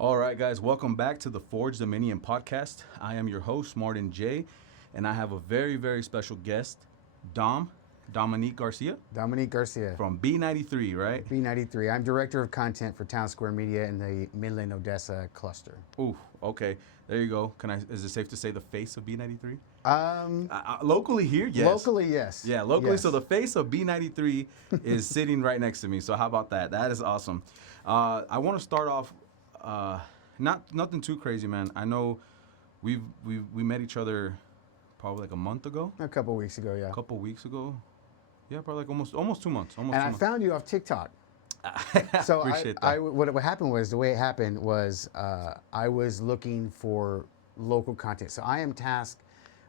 All right, guys, welcome back to the Forge Dominion podcast. I am your host, Martin J, and I have a very, very special guest, Dominique Garcia Dominique Garcia, from B93, right? B93. I'm Director of Content for Town Square Media in the Midland, Odessa cluster. Ooh, okay. There you go. Is it safe to say the face of B93? Um, Locally here, yes. Locally, yes. Yeah, locally. Yes. So the face of B93 is sitting right next to me. So how about that? That is awesome. I want to start off, nothing too crazy, man. I know we met each other probably like a month ago. A couple weeks ago, yeah. A couple weeks ago. Yeah, probably like almost 2 months. And I found you off TikTok. So Appreciate that. what happened was, the way it happened was I was looking for local content. So I am tasked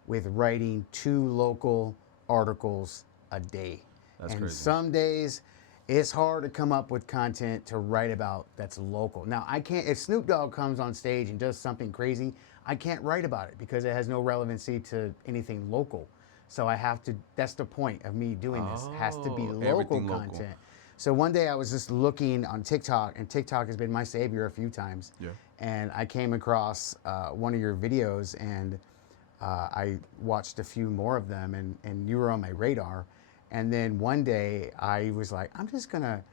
with writing 2 local articles a day. That's and crazy. Some days it's hard to come up with content to write about that's local. Now, I can't, if Snoop Dogg comes on stage and does something crazy, I can't write about it because it has no relevancy to anything local. So I have to, that's the point of me doing this. It has to be local everything content. local. So one day I was just looking on TikTok, and TikTok has been my savior a few times. Yeah. And I came across one of your videos, and I watched a few more of them, and you were on my radar. And then one day I was like, I'm just gonna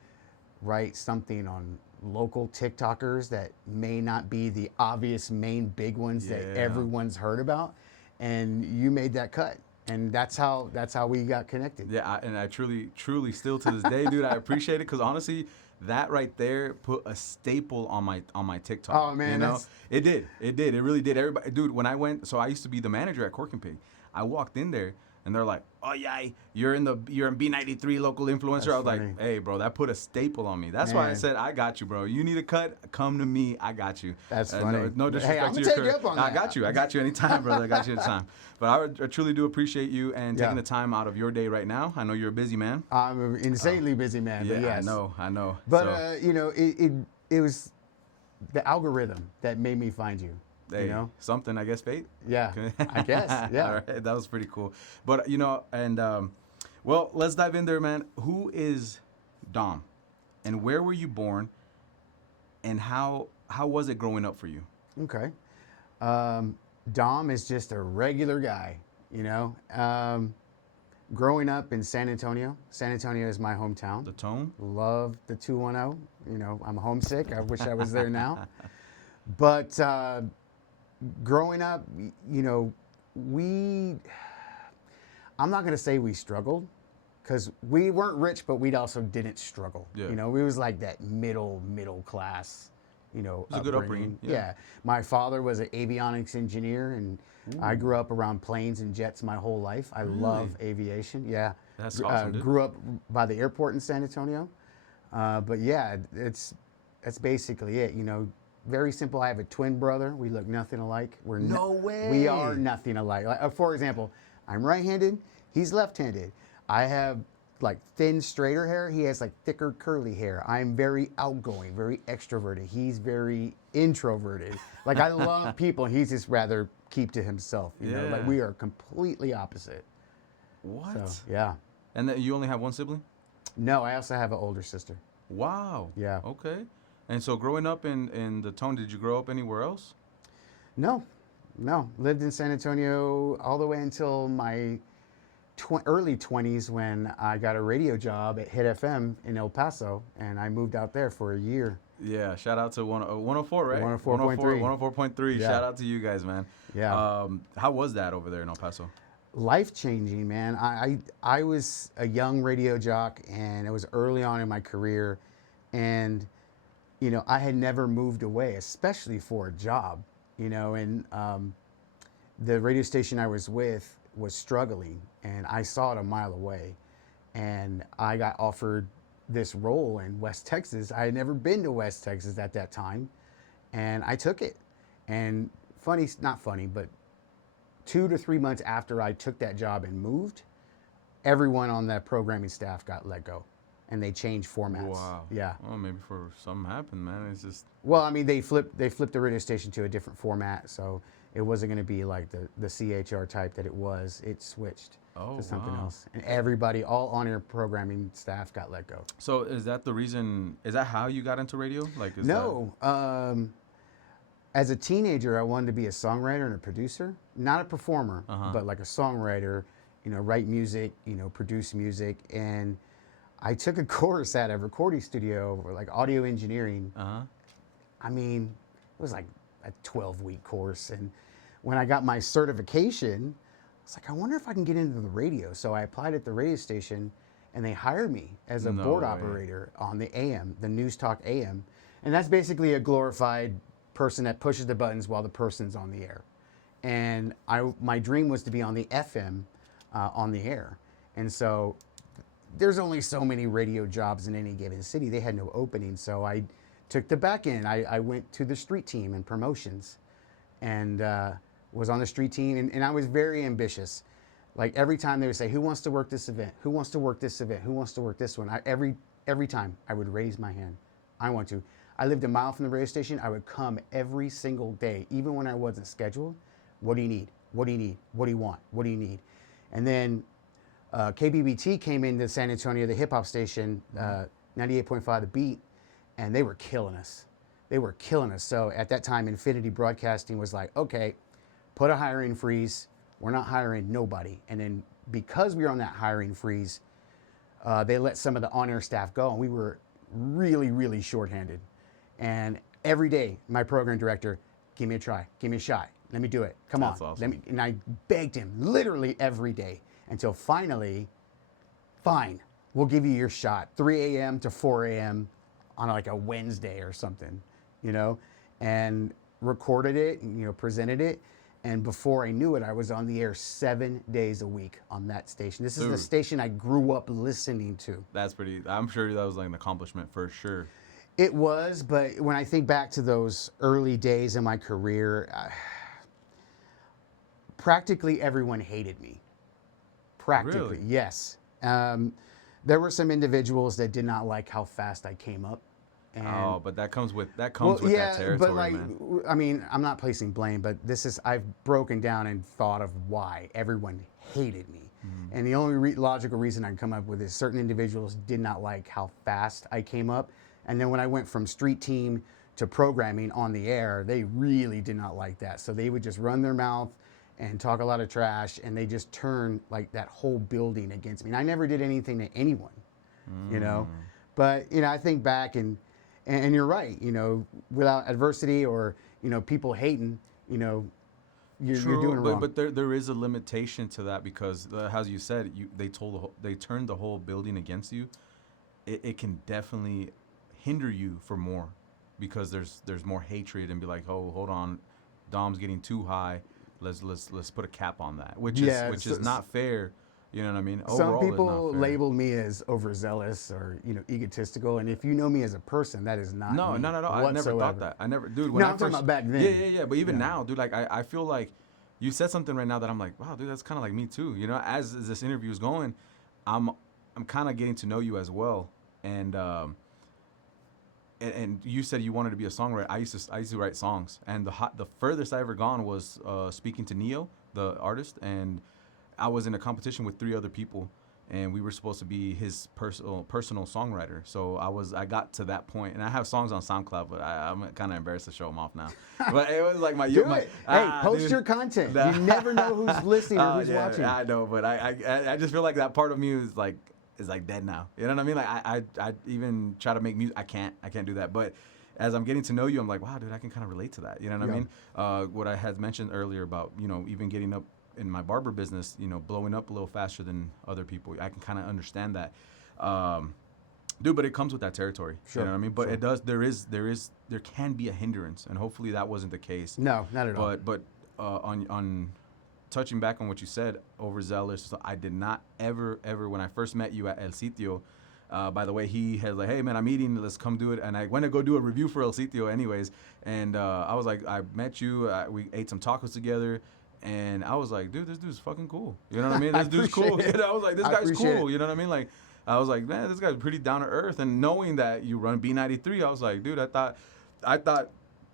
write something on local TikTokers that may not be the obvious main big ones that Yeah. everyone's heard about. And you made that cut. And that's how we got connected. Yeah, I truly still to this day, dude, I appreciate it because honestly, that right there put a staple on my TikTok. Oh, man, you know? It really did. Everybody, dude, when I went, so I used to be the manager at Cork and Pig. I walked in there and they're like, "Oh yeah, you're in B93 local influencer." That's I was funny. like, "Hey, bro, that put a staple on me." That's why I Man. said, "I got you, bro. You need a cut? Come to me. I got you." That's No, funny. no disrespect Hey, I'm to gonna your take you career. up on I that. got you anytime, brother. I got you anytime. But I truly do appreciate you and taking Yeah. the time out of your day right now. I know you're a busy man. I'm an insanely busy man. Yeah, but yes. I know. But So, it was the algorithm that made me find you. hey, You know? something, I guess, fate. Yeah, I guess. Yeah. All right, that was pretty cool. But well, let's dive in there, man. Who is Dom, and where were you born, and how was it growing up for you? Okay. Dom is just a regular guy, you know. Growing up in San Antonio. San Antonio is my hometown. The tone. Love the 210. You know, I'm homesick. I wish I was there now. But growing up, you know, I'm not going to say we struggled because we weren't rich, but we also didn't struggle. Yeah. You know, we was like that middle class, you know, It was a good upbringing, yeah. Yeah. My father was an avionics engineer, and I grew up around planes and jets my whole life. I love aviation. Yeah. That's awesome, dude. Grew up by the airport in San Antonio. But yeah, that's basically it. You know, very simple. I have a twin brother. We look nothing alike. No way. We are nothing alike. Like, for example, I'm right-handed. He's left-handed. I have like thin, straighter hair. He has like thicker, curly hair. I'm very outgoing, very extroverted. He's very introverted. Like, I love people. He's just rather keep to himself. You know, like Yeah. we are completely opposite. What? So yeah. And then you only have one sibling? No, I also have an older sister. Wow. Yeah. Okay. And so growing up in the tone, did you grow up anywhere else? No. Lived in San Antonio all the way until my early 20s when I got a radio job at Hit FM in El Paso, and I moved out there for a year. Yeah, shout out to 104, right? 104.3. 104.3. Yeah. Shout out to you guys, man. Yeah. How was that over there in El Paso? Life-changing, man. I was a young radio jock, and it was early on in my career, and you know, I had never moved away, especially for a job, you know, and the radio station I was with was struggling, and I saw it a mile away, and I got offered this role in West Texas. I had never been to West Texas at that time, and I took it. And not funny, but 2 to 3 months after I took that job and moved, everyone on that programming staff got let go, and they changed formats. Wow. Yeah. Well, maybe something happened, man. It's just. Well, I mean, they flipped the radio station to a different format, so it wasn't going to be like the CHR type that it was. It switched to something else, and everybody, all on-air programming staff, got let go. So is that the reason? Is that how you got into radio? Like, No, As a teenager, I wanted to be a songwriter and a producer, not a performer, Uh-huh. but like a songwriter, write music, produce music. And I took a course at a recording studio for like audio engineering. Uh-huh. I mean, it was like a 12-week course. And when I got my certification, I was like, I wonder if I can get into the radio. So I applied at the radio station and they hired me as a No board way. operator on the AM, the News Talk AM. And that's basically a glorified person that pushes the buttons while the person's on the air. And my dream was to be on the FM on the air. And so there's only so many radio jobs in any given city. They had no openings. So I took the back end. I went to the street team and promotions and was on the street team. And I was very ambitious. Like every time they would say, who wants to work this event? Who wants to work this event? Who wants to work this one? Every time I would raise my hand. I want to. I lived a mile from the radio station. I would come every single day, even when I wasn't scheduled. What do you need? What do you need? What do you want? What do you need? And then KBBT came into San Antonio, the hip hop station, 98.5 The Beat, and they were killing us. They were killing us. So at that time, Infinity Broadcasting was like, okay, put a hiring freeze. We're not hiring nobody. And then because we were on that hiring freeze, they let some of the on-air staff go, and we were really, really shorthanded. And every day, my program director, give me a try, give me a shot, let me do it, come That's on. awesome. And I begged him literally every day until finally, fine, we'll give you your shot, 3 a.m. to 4 a.m. on like a Wednesday or something, and recorded it, presented it. And before I knew it, I was on the air 7 days a week on that station. This is the station I grew up listening to. That's pretty. I'm sure that was like an accomplishment for sure. It was, but when I think back to those early days in my career, practically everyone hated me. Practically, Really? yes. There were some individuals that did not like how fast I came up. And But that comes with that yeah, territory, but like, man. I mean, I'm not placing blame, but I've broken down and thought of why everyone hated me. And the only logical reason I can come up with is certain individuals did not like how fast I came up. And then when I went from street team to programming on the air, they really did not like that. So they would just run their mouth and talk a lot of trash, and they just turned like that whole building against me. And I never did anything to anyone, But, I think back and you're right, without adversity or, people hating, you're doing it wrong. But there is a limitation to that because, as you said, they turned the whole building against you. It can definitely hinder you for more because there's more hatred and be like, oh, hold on, Dom's getting too high. Let's put a cap on that, which is not fair. You know what I mean? Some Overall, people label me as overzealous or egotistical, and if you know me as a person, that is not No, me not at all. I never thought that. Dude. When No, I I'm first, talking about back then. Yeah. But even now, dude, like I feel like you said something right now that I'm like, wow, dude, that's kind of like me too. As this interview is going, I'm kind of getting to know you as well, and you said you wanted to be a songwriter. I used to write songs, and the furthest I ever gone was speaking to Neo, the artist, and I was in a competition with 3 other people, and we were supposed to be his personal songwriter. So I got to that point, and I have songs on SoundCloud, but I'm kind of embarrassed to show them off now. But it was like Hey, post your content. You never know who's listening or who's watching. I know, but I just feel like that part of me is like dead now. You know what I mean? Like I even try to make music. I can't do that. But as I'm getting to know you, I'm like, wow, dude, I can kind of relate to that. You know what I mean? What I had mentioned earlier about even getting up in my barber business, blowing up a little faster than other people. I can kind of understand that. Dude, but it comes with that territory. Sure. You know what I mean? But it does. There can be a hindrance, and hopefully that wasn't the case. No, not at all. But on touching back on what you said, overzealous. I did not ever when I first met you at El Sitio. By the way, he had like, hey man, I'm eating. Let's come do it. And I went to go do a review for El Sitio, anyways. And I was like, I met you. We ate some tacos together. And I was like, dude, this dude's fucking cool. You know what I mean? This dude's cool. I was like, this guy's cool. You know what I mean? Like, I was like, man, this guy's pretty down to earth. And knowing that you run B93, I was like, dude, I thought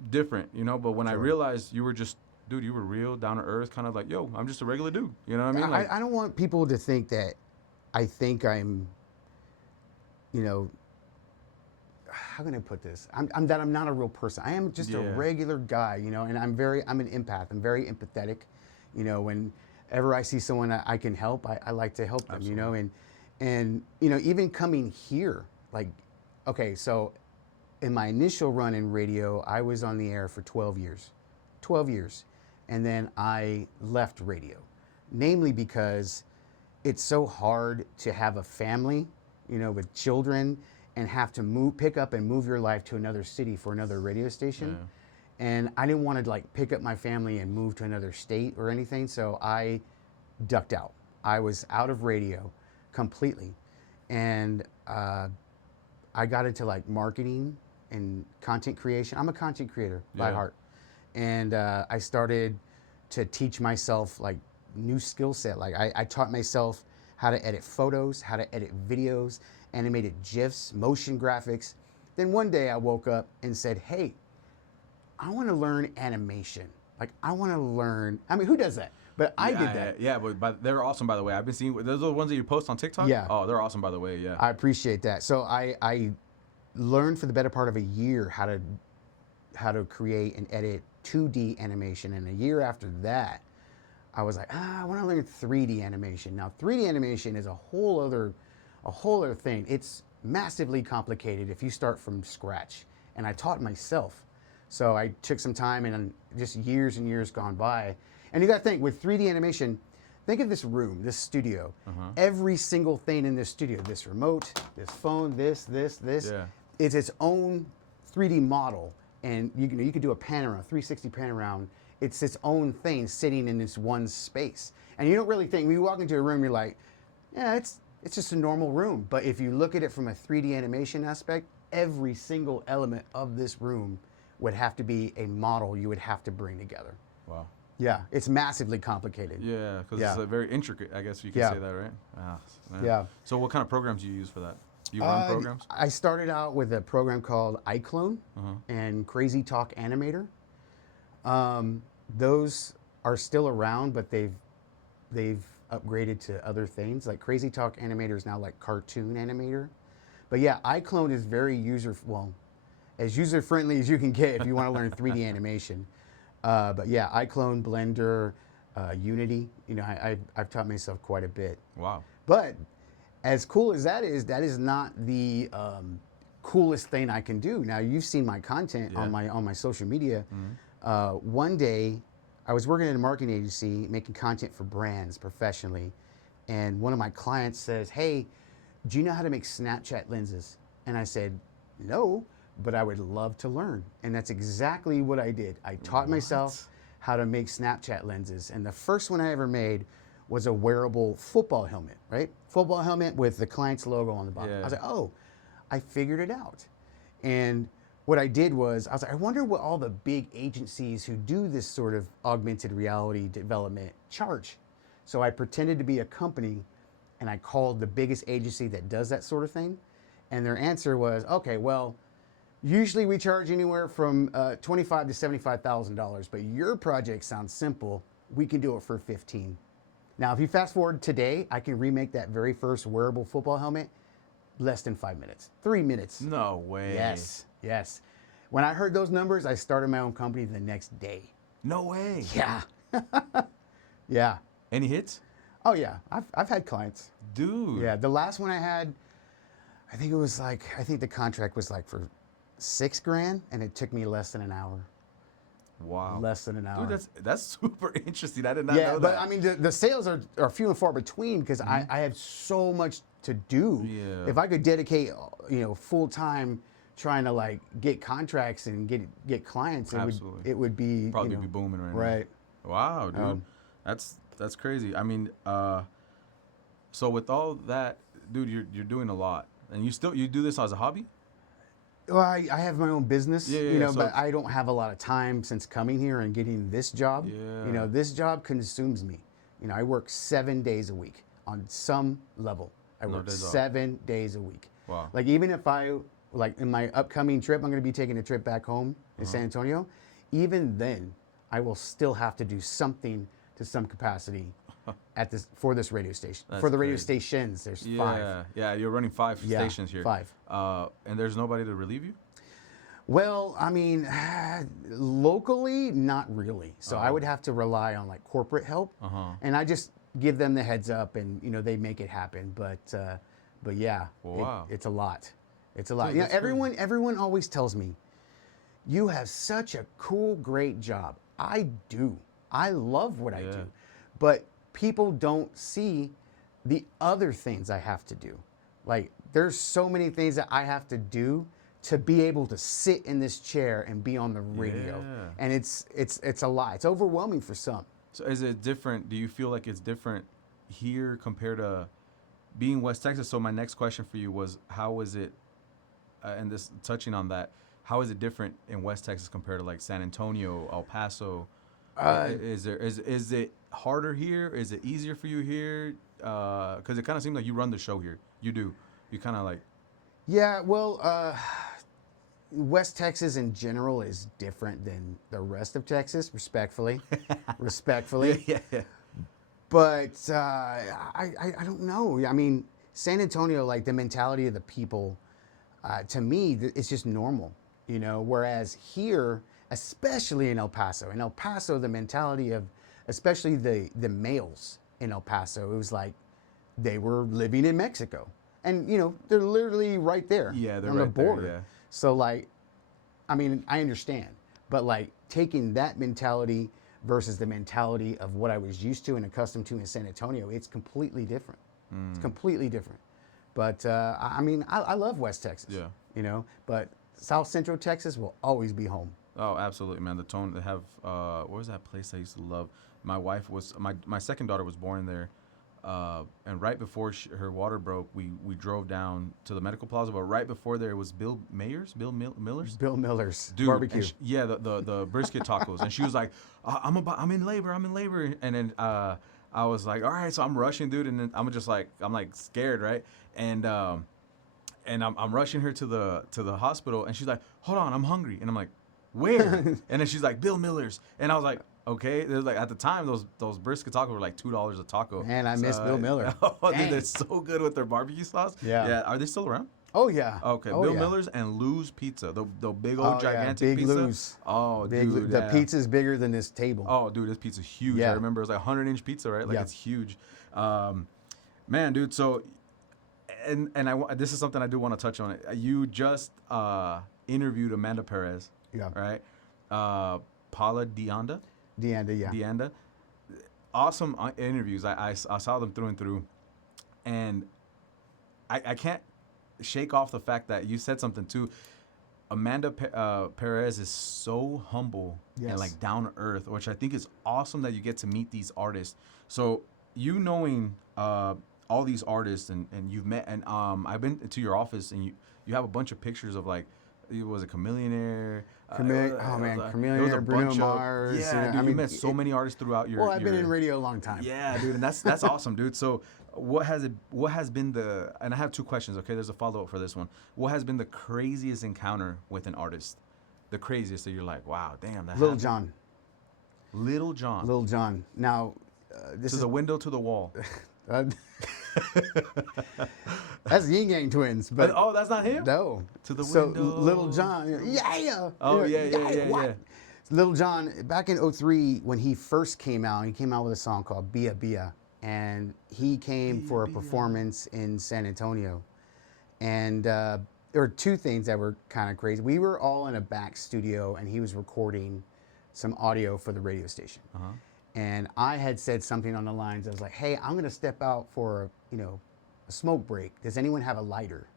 different, But when I realized you were just, dude, you were real, down to earth, kind of like, yo, I'm just a regular dude. You know what I mean? Like, I don't want people to think that I think I'm, how can I put this? I'm not a real person. I am just a regular guy, you know, and I'm an empath. I'm very empathetic. You know, whenever I see someone I can help, I like to help them, you know, and, you know, even coming here, like, okay, so in my initial run in radio, I was on the air for 12 years. 12 years. And then I left radio, namely because it's so hard to have a family, you know, with children and have to pick up and move your life to another city for another radio station. Yeah. And I didn't want to like pick up my family and move to another state or anything. So I ducked out. I was out of radio completely. And I got into like marketing and content creation. I'm a content creator by heart. And I started to teach myself like new skill set. Like I taught myself how to edit photos, how to edit videos, animated GIFs, motion graphics. Then one day I woke up and said, hey, I want to learn animation. Like I want to learn, I mean, who does that? But I did that. Yeah, but they're awesome, by the way. I've been seeing, those are the ones that you post on TikTok? Yeah. Oh, they're awesome, by the way, yeah. I appreciate that. So I learned for the better part of a year how to create and edit 2D animation. And a year after that, I was like, I want to learn 3D animation. Now, 3D animation is a whole other thing. It's massively complicated if you start from scratch. And I taught myself. So I took some time and just years and years gone by. And you got to think, with 3D animation, think of this room, this studio. Every single thing in this studio, this remote, this phone, this, it's its own 3D model. And you could do a pan around, 360 pan around. It's its own thing sitting in this one space. And you don't really think, when you walk into a room, you're like, yeah, it's just a normal room. But if you look at it from a 3D animation aspect, every single element of this room would have to be a model you would have to bring together. Wow. Yeah, it's massively complicated. Yeah, because it's very intricate, I guess you can say that, right? Yeah. So what kind of programs do you use for that? You run programs? I started out with a program called iClone and Crazy Talk Animator. Those are still around, but they've upgraded to other things. Like Crazy Talk Animator is now like cartoon animator. But yeah, iClone is very as user-friendly as you can get if you want to learn 3D animation. But yeah, iClone, Blender, Unity, you know, I've taught myself quite a bit. Wow. But as cool as that is not the coolest thing I can do. Now, you've seen my content on my social media. One day, I was working in a marketing agency making content for brands professionally. And one of my clients says, hey, do you know how to make Snapchat lenses? And I said, no, but I would love to learn. And that's exactly what I did. I taught myself how to make Snapchat lenses. And the first one I ever made was a wearable football helmet, right? Football helmet with the client's logo on the bottom. I was like, oh, I figured it out. And what I did was, I was like, I wonder what all the big agencies who do this sort of augmented reality development charge. So I pretended to be a company and I called the biggest agency that does that sort of thing. And their answer was, okay, well, usually we charge anywhere from $25,000 to $75,000, but your project sounds simple. We can do it for 15. Now, if you fast forward today, I can remake that very first wearable football helmet less than 5 minutes, 3 minutes. No way. Yes. When I heard those numbers, I started my own company the next day. No way. Yeah. Yeah. Any hits? Oh yeah, I've had clients. Dude. Yeah, the last one I had, I think the contract was like for $6,000, and it took me less than an hour. Wow. Less than an hour. Dude, that's super interesting. I did not know that. Yeah, but I mean, the sales are few and far between because I have so much to do. Yeah. If I could dedicate, full time trying to like get contracts and get clients, it would be probably be booming right now. Right. Wow, dude. That's crazy. I mean, so with all that, dude, you're doing a lot, and you do this as a hobby? Well, I have my own business, so but I don't have a lot of time since coming here and getting this job. Yeah. This job consumes me. I work 7 days a week on some level. I work 7 days a week. Wow. Like even if in my upcoming trip, I'm going to be taking a trip back home in San Antonio. Even then, I will still have to do something to some capacity at this for this radio station. That's For the radio crazy. stations, there's Yeah, 5. yeah. You're running 5 Yeah, stations here. 5. And there's nobody to relieve you. Well, I mean, locally, not really. So I would have to rely on like corporate help, and I just give them the heads up, and they make it happen. But yeah, Wow. it's a lot. It's a lot. Dude, You know, that's crazy. everyone always tells me, you have such a cool, great job. I do. I love what I Yeah. do, but people don't see the other things I have to do. Like there's so many things that I have to do to be able to sit in this chair and be on the radio. Yeah. And it's a lot. It's overwhelming for some. So is it different? Do you feel like it's different here compared to being West Texas? So my next question for you was, how is it, and this touching on that, how is it different in West Texas compared to like San Antonio, El Paso? Is it harder here? Is it easier for you here? Because it kind of seems like you run the show here. You do. You kind of like. Yeah, well, West Texas in general is different than the rest of Texas, respectfully. Respectfully. Yeah. But I don't know. I mean, San Antonio, like the mentality of the people, to me, it's just normal, whereas here, especially in El Paso, the mentality of, especially the males in El Paso, it was like they were living in Mexico. And, they're literally right there Yeah, they're on the right there, border. yeah. So, like, I mean, I understand. But, like, taking that mentality versus the mentality of what I was used to and accustomed to in San Antonio, it's completely different. It's completely different. But, I mean, I love West Texas. Yeah. But South Central Texas will always be home. Oh, absolutely, man. The tone they have. What was that place I used to love? My wife was my second daughter was born there, and right before her water broke, we drove down to the medical plaza. But right before there was Bill Miller's Bill Miller's Dude, barbecue. and yeah, the brisket tacos, and she was like, I'm in labor, and then I was like, all right, so I'm rushing, dude, and then I'm like scared, right, and I'm rushing her to the hospital, and she's like, hold on, I'm hungry, and I'm like, where? And then she's like, Bill Miller's, and I was like, okay. There's like at the time those brisket tacos were like $2 a taco. Man, I miss Bill Miller. Oh, dude, Dang. they're so good with their barbecue sauce. Yeah. Are they still around? Oh, yeah. Okay, Oh, Bill yeah. Miller's and Lou's Pizza, the big Oh, old yeah, gigantic Big pizza. Lou's. Oh, Big dude, The yeah. pizza's bigger than this table. Oh, dude, this pizza's huge. Yeah. I remember it was like 100-inch pizza, right? Like Yeah. it's huge. Man, dude. So, and this is something I do want to touch on. It. You just interviewed Amanda Perez, Yeah. right? Paula Deanda. Deanda, yeah. Deanda. Awesome interviews. I saw them through and through, and I can't shake off the fact that you said something too. Amanda Perez is so humble Yes. and like down to earth, which I think is awesome that you get to meet these artists. So you knowing all these artists and you've met, and I've been to your office and you have a bunch of pictures of like, was it Chameleonaire? Chameleonaire, Bruno Mars. Yeah, dude, you met so many artists throughout your. Well, I've been in radio a long time. Yeah, dude, and that's awesome, dude. So, what has been the? And I have 2 questions. Okay, there's a follow up for this one. What has been the craziest encounter with an artist? The craziest that you're like, wow, damn, that. Little happened. John. Little John. Little John. Now, this To is the window, to the wall. That's Yin Yang Twins, but Oh, that's not him. no. To the so window. Little John, yeah. Oh, yeah. What? Little John, back in 2003, when he first came out, he came out with a song called Bia Bia, and he came for a performance in San Antonio, and there were 2 things that were kind of crazy. We were all in a back studio, and he was recording some audio for the radio station. And I had said something on the lines. I was like, "Hey, I'm gonna step out for a smoke break. Does anyone have a lighter?"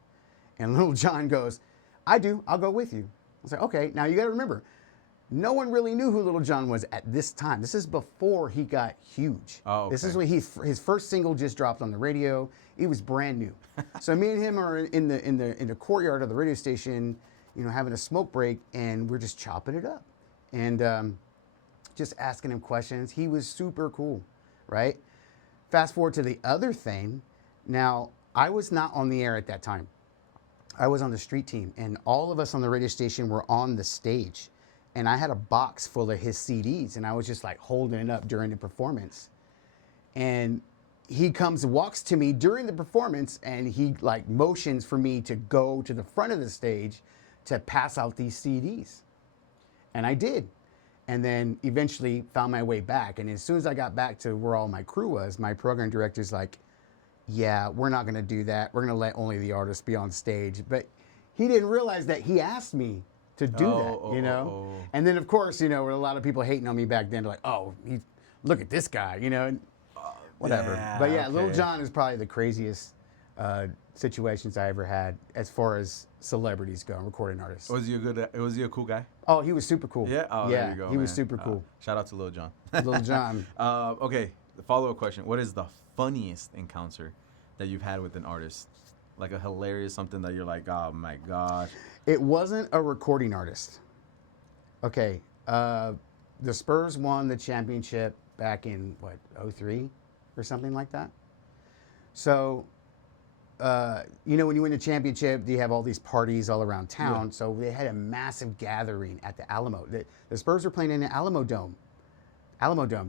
And Little John goes, "I do. I'll go with you." I was like, "Okay." Now you got to remember, no one really knew who Little John was at this time. This is before he got huge. Oh, okay. This is when his first single just dropped on the radio. It was brand new. So me and him are in the courtyard of the radio station, having a smoke break, and we're just chopping it up, and just asking him questions. He was super cool, right? Fast forward to the other thing. Now, I was not on the air at that time. I was on the street team, and all of us on the radio station were on the stage. And I had a box full of his CDs, and I was just like holding it up during the performance. and he walks to me during the performance, and he like motions for me to go to the front of the stage to pass out these CDs. And I did. And then eventually found my way back. And as soon as I got back to where all my crew was, my program director's like, yeah, we're not going to do that. We're going to let only the artists be on stage. But he didn't realize that he asked me to do that, you know? And then, of course, you know, a lot of people hating on me back then, like, oh, look at this guy, you know? Whatever. Yeah, but yeah, okay. Lil Jon is probably the craziest situations I ever had as far as celebrities go, recording artists. Was he a cool guy? Oh, he was super cool. Yeah? Oh, yeah, there you go, he was man. super cool. Shout out to Lil Jon. Lil Jon. Okay, the follow-up question. What is the funniest encounter that you've had with an artist? Like a hilarious something that you're like, oh my gosh. It wasn't a recording artist. Okay, the Spurs won the championship back in, what, 03 or something like that? So, you know, when you win the championship, you have all these parties all around town. Yeah. So they had a massive gathering at the Alamo. The Spurs were playing in the Alamo Dome.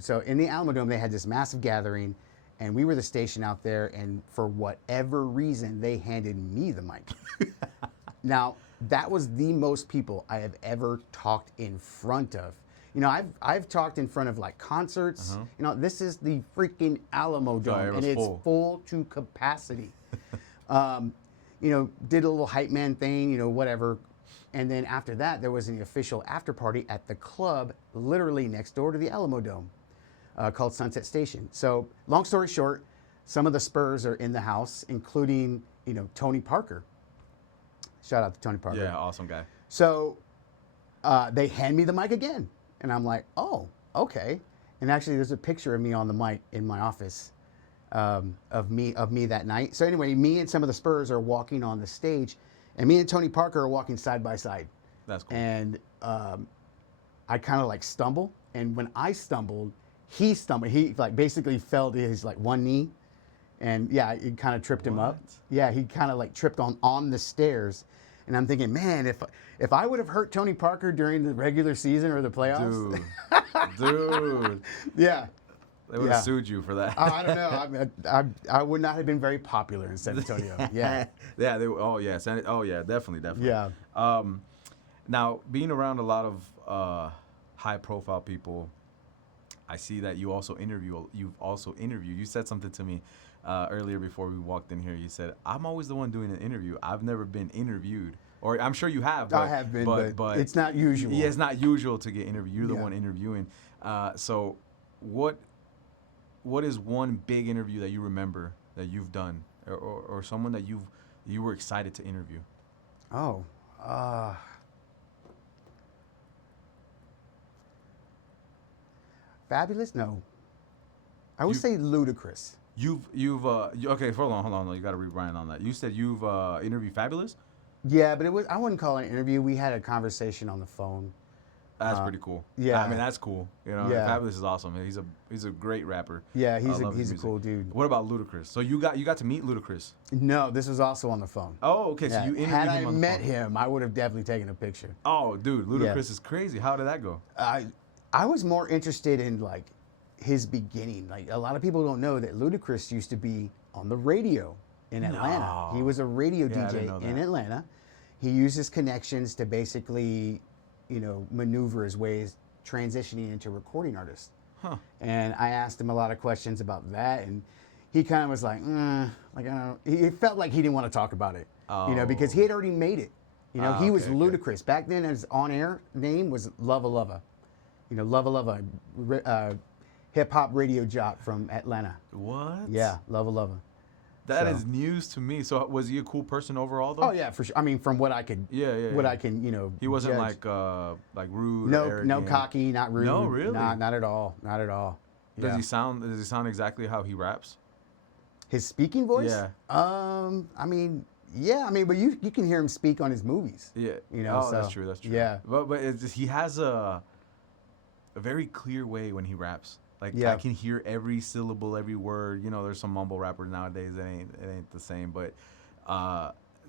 So in the Alamo Dome, they had this massive gathering, and we were the station out there, and for whatever reason, they handed me the mic. Now, that was the most people I have ever talked in front of. You know, I've talked in front of like concerts. You know, this is the freaking Alamo Dome, and it's full to capacity. You know, did a little hype man thing, you know, whatever. And then after that, there was an official after party at the club, literally next door to the Alamo Dome, called Sunset Station. So, long story short, some of the Spurs are in the house, including, you know, Tony Parker. Shout out to Tony Parker. Yeah, awesome guy. So they hand me the mic again. And I'm like, oh, okay. And actually, there's a picture of me on the mic in my office of me that night. So anyway, me and some of the Spurs are walking on the stage, and me and Tony Parker are walking side by side. That's cool. And I kind of like stumble. And when I stumbled, he stumbled. He like basically fell to his like one knee. And yeah, it kind of tripped him up. Yeah, he kind of like tripped on the stairs. And I'm thinking, man, if I would have hurt Tony Parker during the regular season or the playoffs. Dude. Yeah. They would have sued you for that. I don't know. I would not have been very popular in San Antonio. Yeah. Yeah. Definitely. Yeah. Now, being around a lot of high-profile people, I see that you also interview. You said something to me earlier before we walked in here. You said, I'm always the one doing an interview. I've never been interviewed. Or I'm sure you have. But, I have been, but it's not usual. Yeah, it's not usual to get interviewed. You're the one interviewing. So what is one big interview that you remember that you've done, or someone that you were excited to interview? Oh, Fabulous? No. I would say Ludacris. Okay, hold on. You got to rewind on that. You said you've interviewed Fabulous? Yeah, but I wouldn't call it an interview. We had a conversation on the phone. That's pretty cool. Yeah. I mean, that's cool. You know, Yeah. Fabulous is awesome. He's a great rapper. Yeah, I he's love his a music. cool dude. What about Ludacris? So you got to meet Ludacris? No, this was also on the phone. Oh, okay. Yeah. So you interviewed Had him I on the met phone. him, I would have definitely taken a picture. Oh, dude, Ludacris is crazy. How did that go? I was more interested in like his beginning. Like a lot of people don't know that Ludacris used to be on the radio in Atlanta. No. He was a radio Yeah, I didn't know DJ in that. Atlanta. He used his connections to basically, you know, maneuver his ways transitioning into recording artist. Huh. And I asked him a lot of questions about that, and he kind of was like, like I don't. He felt like he didn't want to talk about it, you know, because he had already made it. You know, he was okay. Ludacris back then. His on-air name was Lova Lova. You know, Lova Lova, hip hop radio jock from Atlanta. What? Yeah, Lova Lova. That is news to me. So was he a cool person overall, though? Oh yeah, for sure. I mean, from what I could, I can, you know, He wasn't judge. like rude. No, or arrogant. no cocky, not rude. No, really? Not at all. Not at all. Does he sound exactly how he raps? His speaking voice? Yeah. I mean, yeah. I mean, but you can hear him speak on his movies. Yeah. You know. Oh, so, that's true. That's true. Yeah. But it's just, he has a very clear way when he raps. Like Yeah. I can hear every syllable, every word. You know, there's some mumble rappers nowadays that ain't the same. But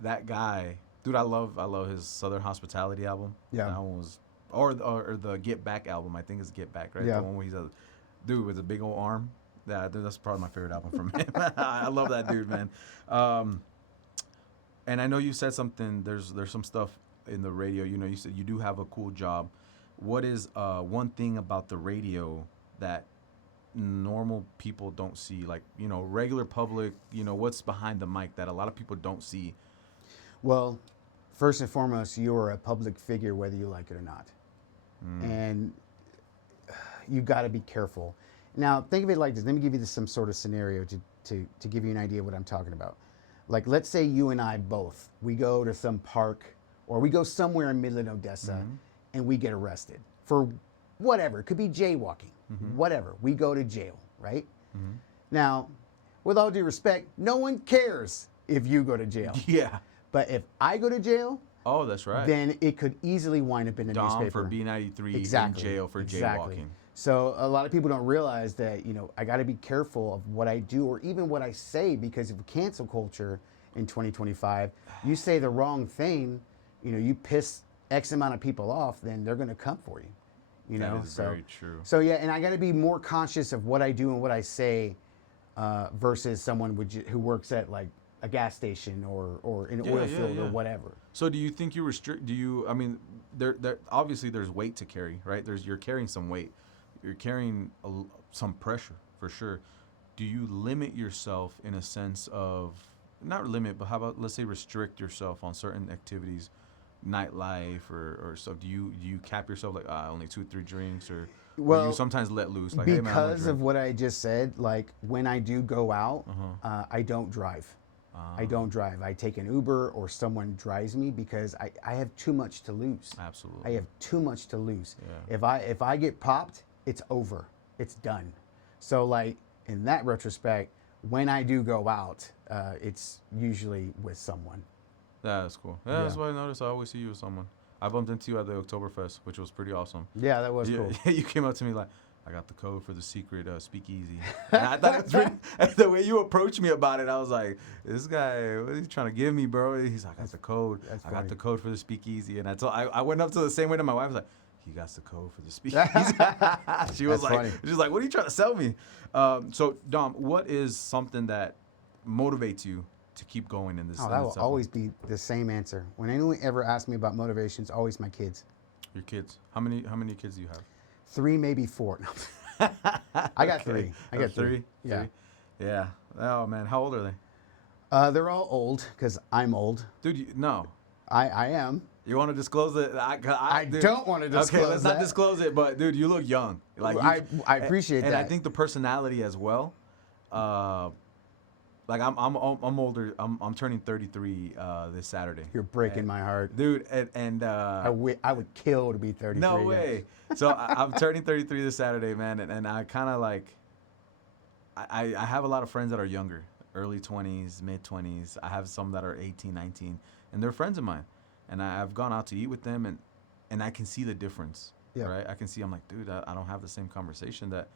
that guy, dude, I love his Southern Hospitality album. Yeah. That one was, or the Get Back album. I think it's Get Back, right? Yeah. The one where he's a dude with a big old arm. Yeah, that's probably my favorite album from him. I love that dude, man. And I know you said something. There's some stuff in the radio. You know, you said you do have a cool job. What is one thing about the radio that normal people don't see? Like, you know, regular public. You know, what's behind the mic that a lot of people don't see? Well, first and foremost, you're a public figure whether you like it or not. And you got to be careful. Now, think of it like this. Let me give you some sort of scenario to give you an idea of what I'm talking about. Like, let's say you and I both, we go to some park or we go somewhere in Midland, Odessa, and we get arrested for whatever. It could be jaywalking, whatever. We go to jail, right? Now, with all due respect, no one cares if you go to jail. Yeah. But if I go to jail, oh, that's right. then it could easily wind up in the Dom newspaper. for B93 Exactly. in jail for Exactly. jaywalking. So a lot of people don't realize that, you know, I got to be careful of what I do or even what I say, because of cancel culture in 2025, you say the wrong thing, you know, you piss X amount of people off, then they're going to come for you. You know, That is very true. So yeah, and I got to be more conscious of what I do and what I say versus someone who works at like a gas station or in an oil field or whatever. So do you think you restrict? Do you? I mean, there obviously there's weight to carry, right? You're carrying some weight, you're carrying some pressure for sure. Do you limit yourself in a sense of not limit, but how about let's say restrict yourself on certain activities, nightlife or stuff? Do you cap yourself like only 2-3 drinks or Well, you sometimes let loose like because hey, man, I'm gonna of drink? what I just said, like when I do go out, I don't drive. I don't drive. I take an Uber or someone drives me because I have too much to lose. Absolutely. I have too much to lose. Yeah. If I get popped, it's over. It's done. So like in that retrospect, when I do go out, it's usually with someone. That's cool. Yeah, that's what I noticed. I always see you with someone. I bumped into you at the Oktoberfest, which was pretty awesome. Yeah, that was cool. You came up to me like, I got the code for the secret speakeasy. And I thought it was pretty, the way you approached me about it, I was like, this guy, what are you trying to give me, bro? He's like, I got the code. I got the code for the speakeasy. And I went up to the same way to my wife. I was like, he got the code for the speakeasy. She was like, what are you trying to sell me? So Dom, what is something that motivates you to keep going in this? Oh, that will always be the same answer. When anyone ever asks me about motivation, it's always my kids. Your kids? How many kids do you have? 3, maybe 4. No. I got 3. I got 3. Yeah. Yeah. Oh man, how old are they? They're all old because I'm old. Dude, no. I am. You want to disclose it? I don't want to disclose Okay, let's not disclose it. But dude, you look young. Like I appreciate that. And I think the personality as well. Like I'm older. I'm turning 33 this Saturday. You're breaking my heart, dude. And I would kill to be 33. No way. So I'm turning 33 this Saturday, man. And I kind of like. I have a lot of friends that are younger, early 20s, mid 20s. I have some that are 18, 19, and they're friends of mine. And I've gone out to eat with them, and I can see the difference. Yeah. Right. I can see. I'm like, dude, I don't have the same conversation that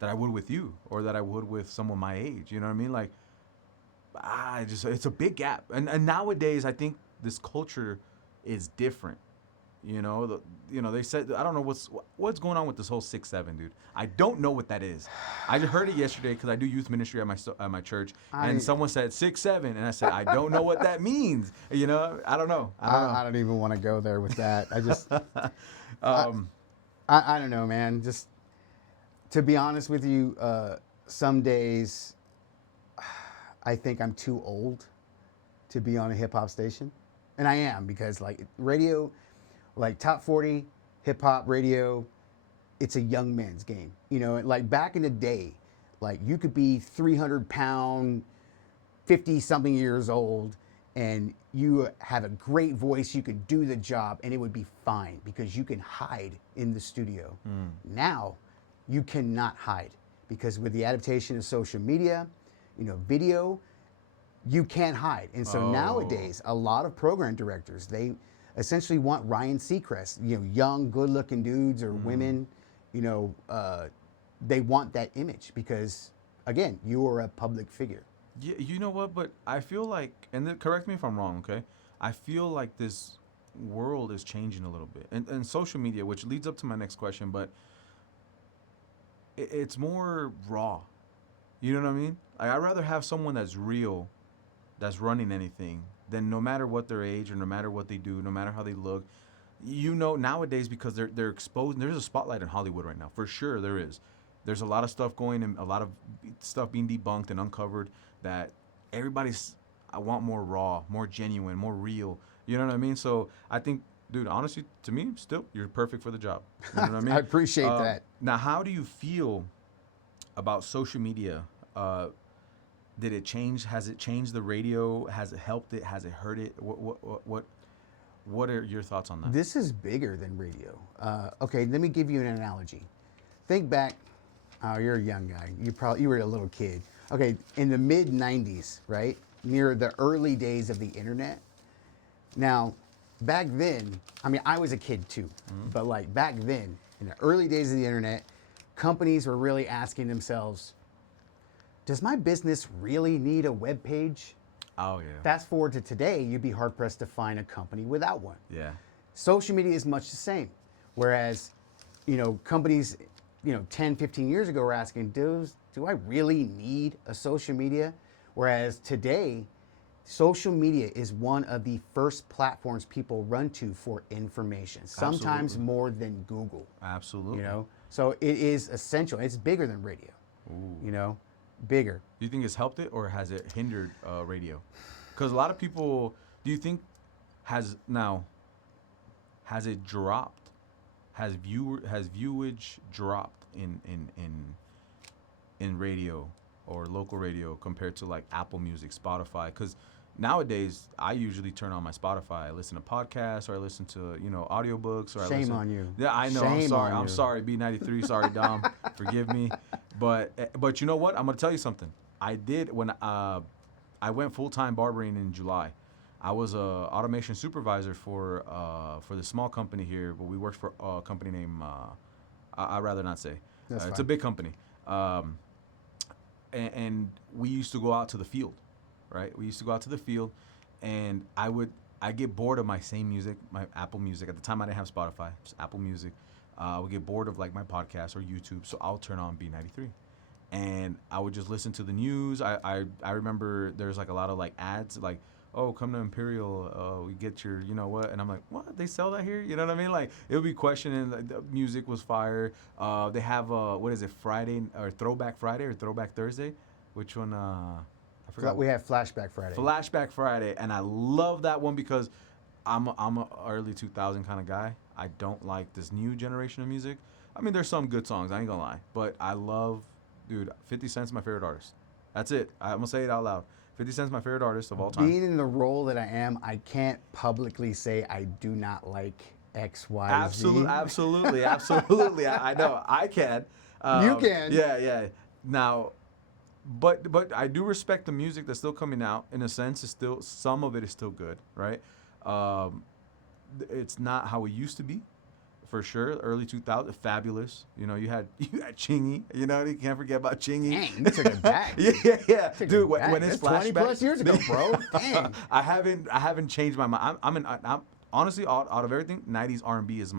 I would with you, or that I would with someone my age. You know what I mean? Like. It's a big gap, and nowadays I think this culture is different. You know, they said I don't know what's going on with this whole 6'7", dude. I don't know what that is. I heard it yesterday because I do youth ministry at my church, and someone said 6'7", and I said I don't know what that means. You know, I don't know. I don't even want to go there with that. I just I don't know, man. Just to be honest with you, some days. I think I'm too old to be on a hip hop station. And I am, because like radio, like top 40 hip hop radio, it's a young man's game. You know, like back in the day, like you could be 300-pound, 50-something years old, and you have a great voice, you could do the job, and it would be fine because you can hide in the studio. Now, you cannot hide because with the adaptation of social media, you know, video, you can't hide. And so nowadays, a lot of program directors, they essentially want Ryan Seacrest, you know, young, good-looking dudes or women, you know, they want that image because, again, you are a public figure. Yeah, you know what? But I feel like, and correct me if I'm wrong, okay? I feel like this world is changing a little bit. And social media, which leads up to my next question, but it's more raw. You know what I mean? Like, I'd rather have someone that's real, that's running anything, than no matter what their age or no matter what they do, no matter how they look. You know, nowadays, because they're exposed, there's a spotlight in Hollywood right now. For sure, there is. There's a lot of stuff going and a lot of stuff being debunked and uncovered that everybody's, I want more raw, more genuine, more real. You know what I mean? So I think, dude, honestly, to me, still, you're perfect for the job. You know what I mean? I appreciate that. Now, how do you feel about social media? Did it change? Has it changed the radio? Has it helped it? Has it hurt it? What are your thoughts on that? This is bigger than radio. Okay, let me give you an analogy. Think back. Oh, you're a young guy. You were a little kid. Okay, in the mid '90s, right, near the early days of the internet. Now, back then, I mean, I was a kid too, but like back then, in the early days of the internet, companies were really asking themselves, does my business really need a web page? Oh, yeah. Fast forward to today, you'd be hard pressed to find a company without one. Yeah. Social media is much the same. Whereas, companies, 10, 15 years ago were asking, do I really need a social media? Whereas today, social media is one of the first platforms people run to for information, sometimes Absolutely. more than Google. Absolutely. So it is essential. It's bigger than radio. Ooh. Bigger. Do you think it's helped it or has it hindered radio? Because a lot of people, do you think has it dropped? Has viewage dropped in radio or local radio compared to like Apple Music, Spotify? Because nowadays I usually turn on my Spotify. I listen to podcasts or I listen to audiobooks or Shame on you. Yeah, I know. Shame I'm sorry. B93. Sorry, Dom. Forgive me. But you know what? I'm gonna tell you something. I did when I went full-time barbering in July. I was a automation supervisor for the small company here, but we worked for a company named I'd rather not say. It's a big company, and we used to go out to the field, right? We used to go out to the field, and I get bored of my same music, my Apple Music. At the time, I didn't have Spotify, just Apple Music. I would get bored of like my podcast or YouTube, so I'll turn on B93. And I would just listen to the news. I remember there's like a lot of like ads like, oh, come to Imperial, we get your, you know what? And I'm like, what? They sell that here? You know what I mean? Like, it would be questioning, like, the music was fire. They have, what is it, Friday, or Throwback Friday or Throwback Thursday? Which one? I forgot. We have Flashback Friday. Flashback Friday. And I love that one because I'm a early 2000 kind of guy. I don't like this new generation of music. I mean, there's some good songs, I ain't gonna lie. But I love, dude, 50 Cent's my favorite artist. That's it. I'm gonna say it out loud. 50 Cent's my favorite artist of all time. Being in the role that I am, I can't publicly say I do not like X, Y, Absolutely, Z. absolutely. I know. I can. You can. Yeah. Now, but I do respect the music that's still coming out. In a sense, it's still, some of it is still good, right? It's not how it used to be, for sure. Early 2000s, fabulous. You had Chingy. You can't forget about Chingy. Dang, you took it back. yeah. Dude, when it's That's 20 plus years ago, bro. Dang. I haven't changed my mind. I'm honestly, out of everything, 90s R&B is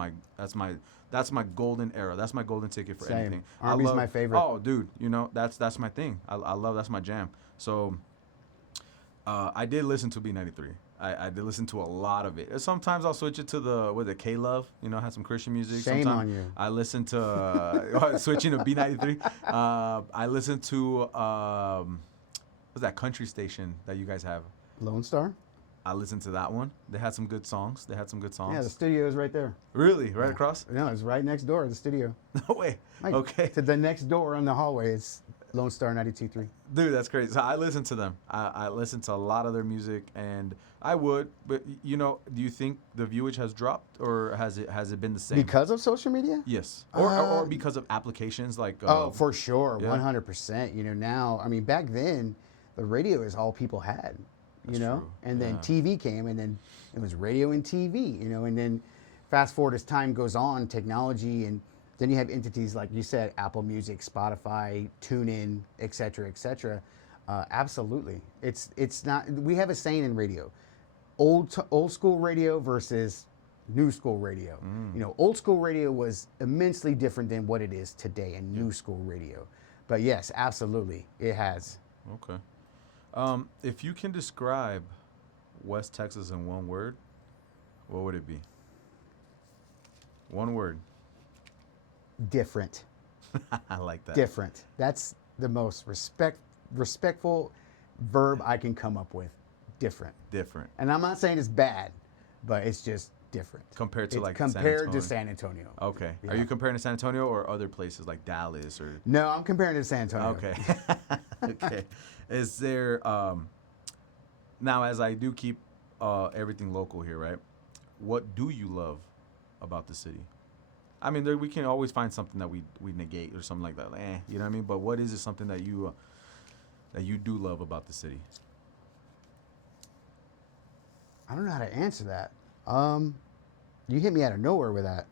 that's my golden era. That's my golden ticket for anything. R&B is my favorite. Oh, dude, that's my thing. I love, that's my jam. So I did listen to B93. I did listen to a lot of it. Sometimes I'll switch it to the K-Love, had some Christian music. Shame Sometimes on you. I listen to, switching to B93. I listen to, what's that country station that you guys have? Lone Star? I listened to that one. They had some good songs. Yeah, the studio is right there. Really? Right across? No, it's right next door, the studio. No way. Like, Okay. To the next door on the hallway, it's Lone Star 92.3. Dude, that's crazy. So I listen to them. I listen to a lot of their music, and I would, but do you think the viewage has dropped, or has it been the same? Because of social media? Yes. Or because of applications like. For sure, yeah. 100%. Now, I mean, back then, the radio is all people had. True. And then Yeah. TV came, and then it was radio and TV. And then fast forward as time goes on, technology, and then you have entities like you said, Apple Music, Spotify, TuneIn, et cetera. Absolutely, it's not. We have a saying in radio: old school radio versus new school radio. Old school radio was immensely different than what it is today in new school radio. But yes, absolutely, it has. Okay. If you can describe West Texas in one word, what would it be? One word. Different. I like that. Different. That's the most respectful verb I can come up with. Different. Different. And I'm not saying it's bad, but it's just different. Compared to It's like compared to San Antonio. Okay. Yeah. Are you comparing to San Antonio or other places like Dallas or? No, I'm comparing to San Antonio. Okay. Okay. Is there now as I do keep everything local here, right? What do you love about the city? I mean, we can always find something that we negate or something like that. Like, you know what I mean? But what is it something that you do love about the city? I don't know how to answer that. You hit me out of nowhere with that.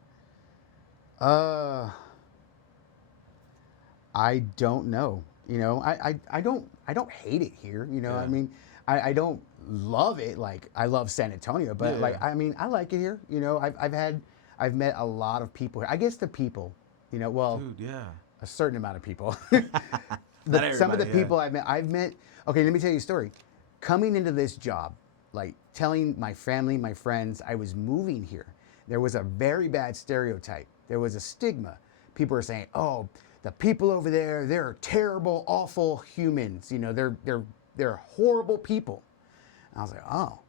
I don't know. You know, I don't hate it here. You know, Yeah. I mean, I don't love it like I love San Antonio, but Yeah, like yeah. I mean, I like it here. You know, I've met a lot of people here. I guess the people, you know, well, Dude, yeah. a certain amount of people. Not Some of the everybody, yeah. people I've met. Okay, let me tell you a story. Coming into this job, like telling my family, my friends, I was moving here. There was a very bad stereotype. There was a stigma. People were saying, "Oh, the people over there, they're terrible, awful humans. You know, they're horrible people." And I was like, "Oh."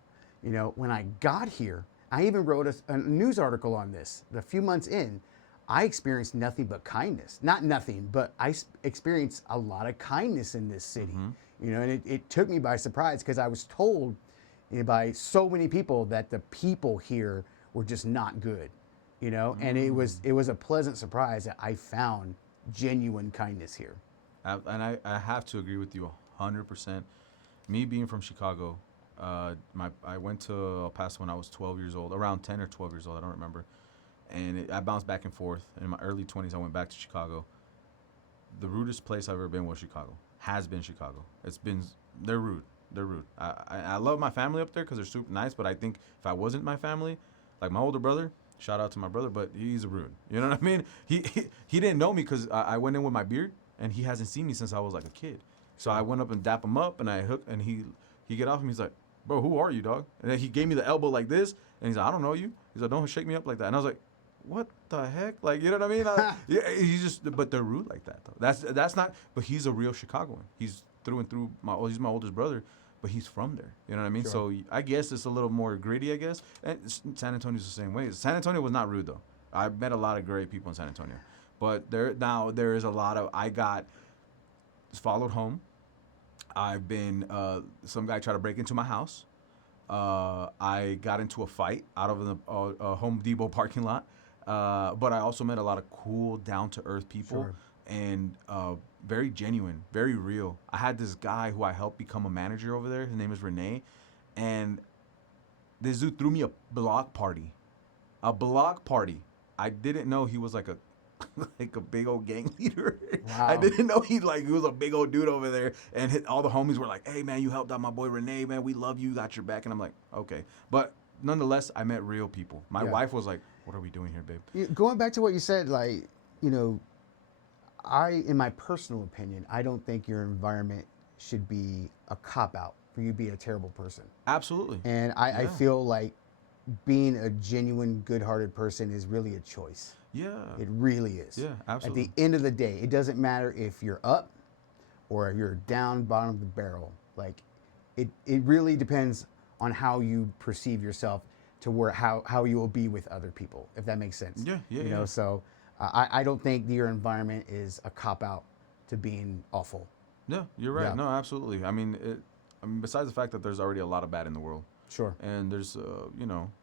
You know, when I got here, I even wrote a news article on this. A few months in, I experienced nothing but kindness. Not nothing, but I experienced a lot of kindness in this city. You know, and it took me by surprise because I was told, you know, by so many people that the people here were just not good. You know, and it was a pleasant surprise that I found genuine kindness here. I have to agree with you 100%. Me being from Chicago, I went to El Paso when I was 12 years old, around 10 or 12 years old, I don't remember. And I bounced back and forth. In my early 20s, I went back to Chicago. The rudest place I've ever been was Chicago. Has been Chicago. They're rude. They're rude. I love my family up there because they're super nice, but I think if I wasn't my family, like my older brother, shout out to my brother, but he's rude. You know what I mean? He didn't know me because I went in with my beard, and he hasn't seen me since I was like a kid. So I went up and dap him up, and I hooked, and he get off me. He's like, "Bro, who are you, dog?" And then he gave me the elbow like this, and he's like, "I don't know you." He's like, "Don't shake me up like that." And I was like, what the heck? Like, you know what I mean? Yeah, but they're rude like that, though. That's not, but he's a real Chicagoan. He's through and through, he's my oldest brother, but he's from there. You know what I mean? Sure. So I guess it's a little more gritty, I guess. And San Antonio's the same way. San Antonio was not rude, though. I met a lot of great people in San Antonio. But there is a lot of, I got followed home. I've been, some guy tried to break into my house. I got into a fight out of the Home Depot parking lot. But I also met a lot of cool, down-to-earth people. Sure. And very genuine, very real. I had this guy who I helped become a manager over there. His name is Renee. And this dude threw me a block party. A block party. I didn't know he was like a big old gang leader. Wow. I didn't know he was a big old dude over there. And all the homies were like, "Hey, man, you helped out my boy Renee, man. We love you. Got your back." And I'm like, okay. But nonetheless, I met real people. My wife was like, "What are we doing here, babe?" Going back to what you said, like, you know, in my personal opinion, I don't think your environment should be a cop-out for you to be a terrible person. Absolutely. And I feel like being a genuine, good-hearted person is really a choice. Yeah. It really is. Yeah, absolutely. At the end of the day, it doesn't matter if you're up or if you're down bottom of the barrel. Like, it really depends on how you perceive yourself to where how you will be with other people, if that makes sense. Yeah, You know, so I don't think your environment is a cop-out to being awful. Yeah, you're right. Yeah. No, absolutely. I mean, besides the fact that there's already a lot of bad in the world, Sure. and there's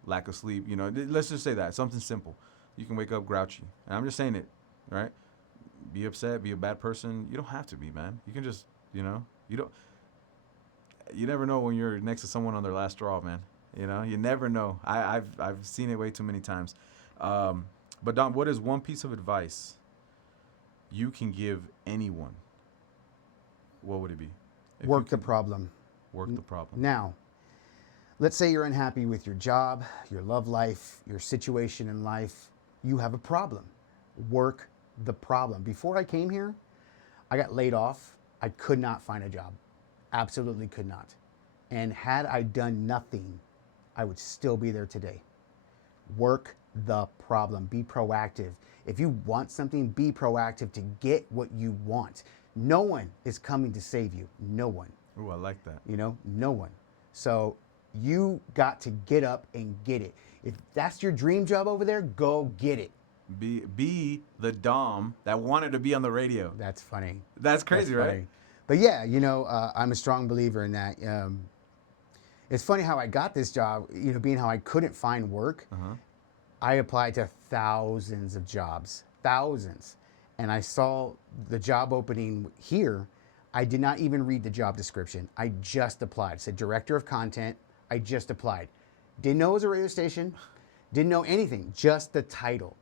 lack of sleep. You know, let's just say that something simple. You can wake up grouchy, and I'm just saying it, right? Be upset, be a bad person. You don't have to be, man. You can just, you don't. You never know when you're next to someone on their last straw, man. You know, you never know. I've seen it way too many times. But Dom, what is one piece of advice you can give anyone? What would it be? If Work you the could problem. Work the problem. Now, let's say you're unhappy with your job, your love life, your situation in life. You have a problem. Work the problem. Before I came here, I got laid off. I could not find a job. Absolutely could not. And had I done nothing, I would still be there today. Work the problem. Be proactive. If you want something, be proactive to get what you want. No one is coming to save you. No one. Ooh, I like that. You know, no one. So you got to get up and get it. If that's your dream job over there, go get it. Be the Dom that wanted to be on the radio. That's funny. That's crazy, That's right? funny. But yeah, you know, I'm a strong believer in that. It's funny how I got this job, you know, being how I couldn't find work. I applied to thousands of jobs, thousands. And I saw the job opening here. I did not even read the job description. I just applied. It said director of content. I just applied. Didn't know it was a radio station. Didn't know anything, just the title.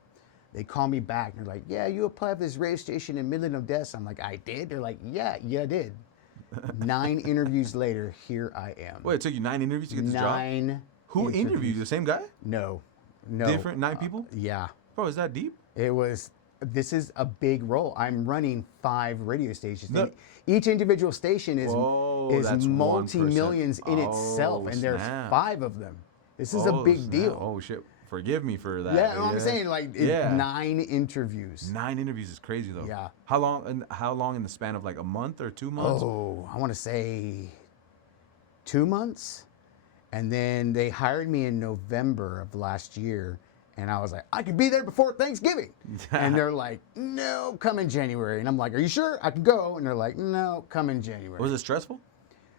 They call me back and they're like, yeah, you applied for this radio station in Midland, Odessa. I'm like, I did? They're like, yeah, I did. 9 interviews later, here I am. Wait, it took you 9 interviews to get this job? 9 Who interviewed you? The same guy? No. Different 9 people? Yeah. Bro, is that deep? This is a big role. I'm running 5 radio stations. No. Each individual station is that's multi-millions in itself, and there's snap. 5 of them. This is a big Snap. deal. Oh, shit. Forgive me for that. Yeah, no, I'm saying, like, 9 interviews. 9 interviews is crazy, though. Yeah. How long in the span of like a month or 2 months? Oh, I want to say 2 months. And then they hired me in November of last year. And I was like, I could be there before Thanksgiving. And they're like, no, come in January. And I'm like, are you sure I can go? And they're like, no, come in January. Was it stressful?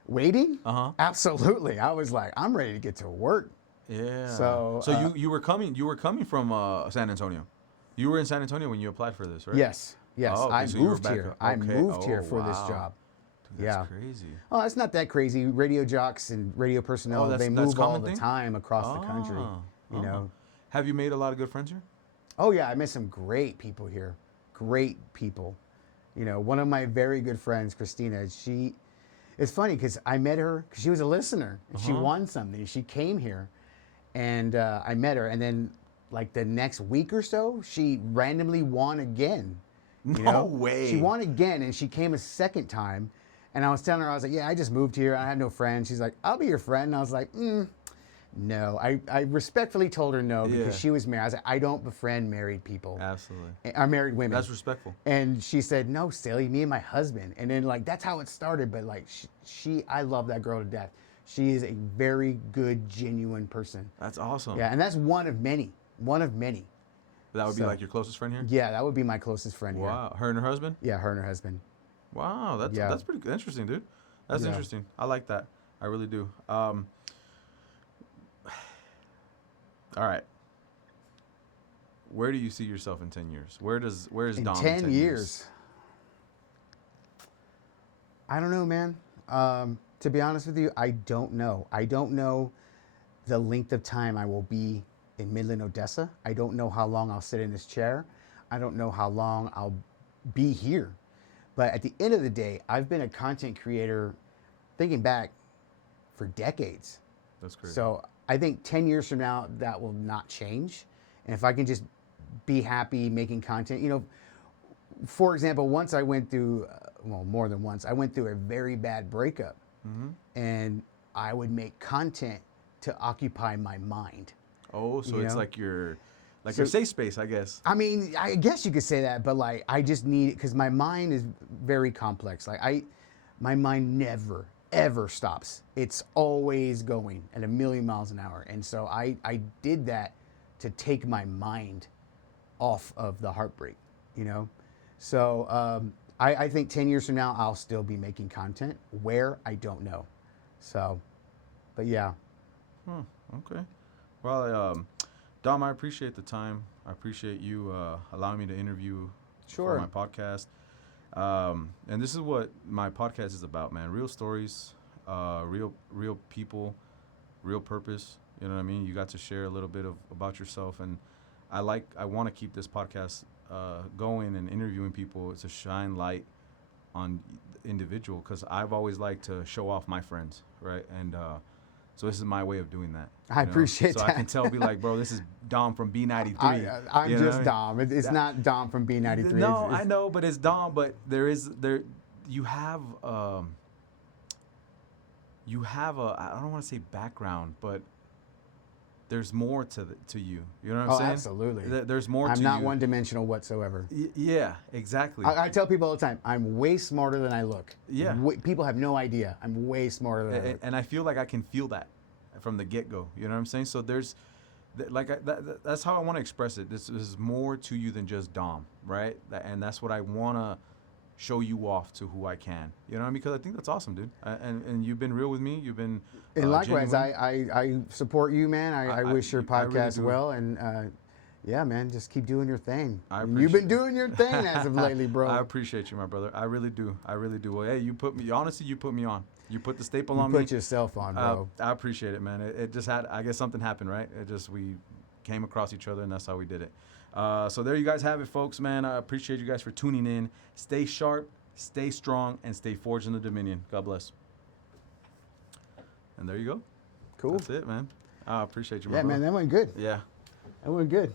Waiting? Uh-huh. Absolutely. I was like, I'm ready to get to work. Yeah. So you were coming from San Antonio. You were in San Antonio when you applied for this, right? Yes. Oh, okay, I so you were moved back- here. I okay. moved here Oh, for this wow. job. Dude, that's crazy. Oh, it's not that crazy. Radio jocks and radio personnel, they move all common the thing? time across the country. You know. Have you made a lot of good friends here? Oh yeah, I met some great people here. Great people. You know, one of my very good friends, Christina, it's funny because I met her because she was a listener and she won something. She came here and I met her, and then like the next week or so, she randomly won again. No way. She won again, and she came a second time. And I was telling her, I was like, yeah, I just moved here. I have no friends. She's like, I'll be your friend. And I was like, no. I respectfully told her no because she was married. I was like, I don't befriend married people. Absolutely. Or married women. That's respectful. And she said, no, silly, me and my husband. And then like, that's how it started. But like, I love that girl to death. She is a very good, genuine person. That's awesome. Yeah, and that's one of many. One of many. That would be like your closest friend here? Yeah, that would be my closest friend here. Wow. Her and her husband? Yeah, her and her husband. Wow, that's pretty interesting, dude. That's interesting. I like that. I really do. All right. Where do you see yourself in 10 years? Where is Dom in 10 years? I don't know, man. To be honest with you, I don't know. I don't know the length of time I will be in Midland, Odessa. I don't know how long I'll sit in this chair. I don't know how long I'll be here. But at the end of the day, I've been a content creator, thinking back, for decades. That's crazy. So I think 10 years from now, that will not change. And if I can just be happy making content, you know, for example, once I went through, well, more than once, I went through a very bad breakup. And I would make content to occupy my mind. Oh, so it's like your So- safe space, I guess. I mean, I guess you could say that, but like, I just need it because my mind is very complex. Like my mind never, ever stops. It's always going at 1,000,000 miles an hour. And so I did that to take my mind off of the heartbreak, you know? So I think 10 years from now, I'll still be making content. Where, I don't know. So, but yeah. Okay. Well, Dom, I appreciate the time. I appreciate you allowing me to interview for my podcast. And this is what my podcast is about, man. Real stories, real people, real purpose. You know what I mean? You got to share a little bit about yourself, and I want to keep this podcast going and interviewing people to shine light on the individual, because I've always liked to show off my friends, right? And So this is my way of doing that. I appreciate so that. I can tell, be like, bro, this is Dom from B93. I'm you know just what I mean? Dom. It's not Dom from B93. No, It's- I know, but it's Dom. But you have a, I don't want to say background, but there's more to you. You know what I'm saying? Absolutely. There's more to you. I'm not one-dimensional whatsoever. Yeah, exactly. I tell people all the time, I'm way smarter than I look. Yeah. People have no idea. I'm way smarter than I look. And I feel like I can feel that from the get-go. You know what I'm saying? So there's, that's how I want to express it. This is more to you than just Dom, right? And that's what I want to show you off to who I can. You know what I mean? Because I think that's awesome, dude. And you've been real with me. You've been And likewise, genuine. I support you, man. I wish your I really podcast do. well. And yeah, man, just keep doing your thing. I You've been appreciate doing your thing as of lately, bro. I appreciate you, my brother. I really do. I really do. Well, hey, you put me on. You put the staple on You me. put yourself on, bro. I appreciate it, man. It just had, I guess something happened, right? We came across each other, and that's how we did it. So there you guys have it, folks, man. I appreciate you guys for tuning in. Stay sharp, stay strong, and stay forged in the Dominion. God bless. And there you go. Cool. That's it, man. I appreciate you, my Yeah, brother. man, that went good. Yeah. That went good.